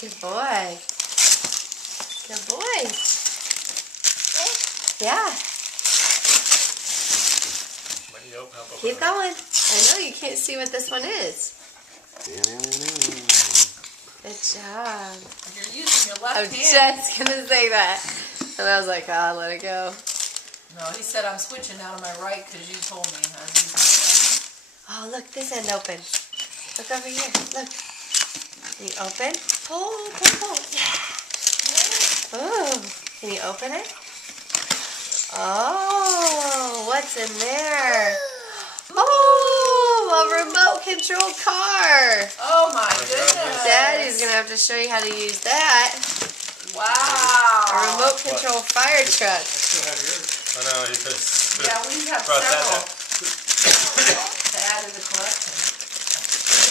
Good boy. Good boy. Yeah. Keep going. I know you can't see what this one is. Good job. You're using your left I was hand. just going to say that. And I was like, ah, let it go. No, he said I'm switching now to my right because you told me I was using my left. Oh, look, this end open. Look over here. Look. Can you open? Pull, pull, pull. Yeah. Oh, can you open it? Oh, what's in there? Oh, a remote control car. Oh my goodness. Daddy's going to have to show you how to use that. Wow. A remote control fire truck. I know, he just Yeah, we have brought that several up. to add to the collection.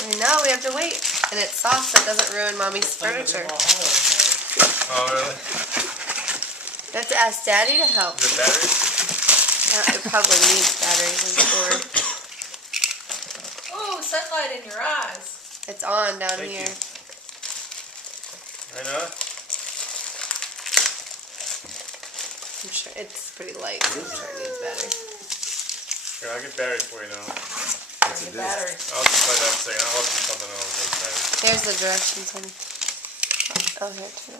I know, we have to wait. And it's soft so it doesn't ruin Mommy's furniture. Oh, really? You have to ask Daddy to help. Is it batteries? It probably needs batteries in store. Oh, sunlight in your eyes. It's on down Thank here. you. I know. I'm sure it's pretty light, so I'm sure it needs batteries. Here, I'll get batteries for you now. The battery. I'll just play that a second. I'll open something else. Here's the directions, honey. Oh, here too.